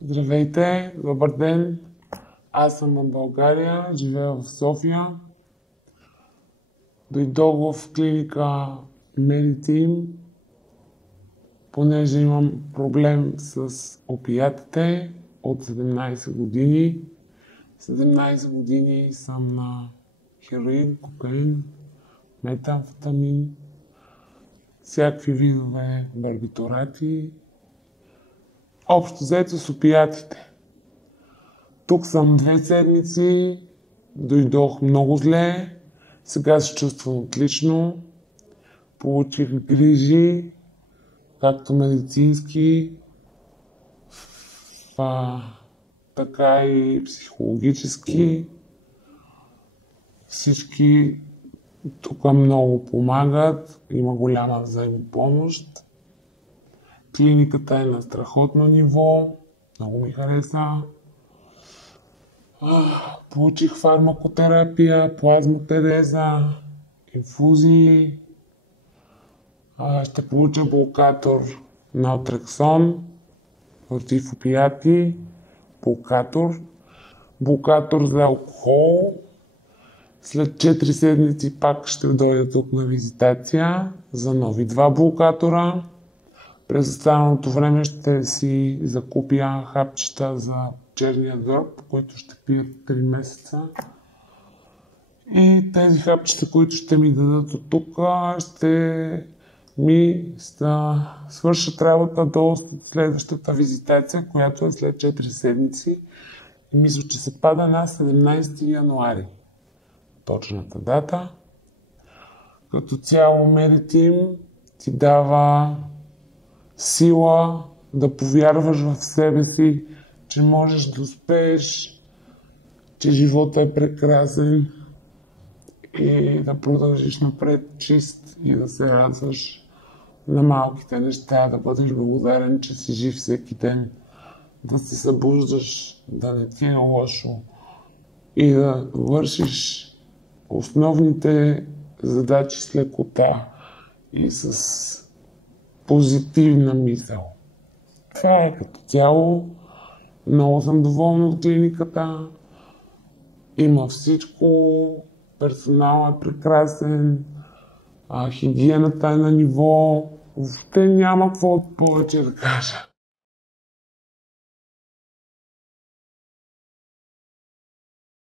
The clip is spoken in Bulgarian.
Здравейте, добър ден! Аз съм в България, живея в София. Дойдох в клиника Mediteam, понеже имам проблем с опиатите от 17 години. 17 години съм на хероин, кокаин, метамфетамин, всякакви видове барбитурати. Общо взето с опиатите. Тук съм 2 седмици, дойдох много зле, сега се чувствам отлично, получих грижи, както медицински, така и психологически. Всички тук много помагат, има голяма взаимопомощ. Клиниката е на страхотно ниво, много ми хареса. Получих фармакотерапия, плазмотереза, инфузии. Ще получа блокатор Naltrexone против опиати, блокатор за алкохол. След 4 седмици пак ще дойда тук на визитация за нови 2 блокатора. През останалото време ще си закупя хапчета за черния дроб, които ще пия 3 месеца. И тези хапчета, които ще ми дадат от тук, ще ми свършат работа до следващата визитация, която е след 4 седмици. И мисля, че се пада на 17 януари. Точната дата. Като цяло Mediteam ти дава сила да повярваш в себе си, че можеш да успееш, че живота е прекрасен и да продължиш напред чист и да се радваш на малките неща, да бъдеш благодарен, че си жив всеки ден, да се събуждаш, да не ти е лошо и да вършиш основните задачи с лекота и с позитивна мисъл. Това е като цяло. Много съм доволна от клиниката. Има всичко. Персоналът е прекрасен. Хигиената е на ниво. Въобще няма какво повече да кажа.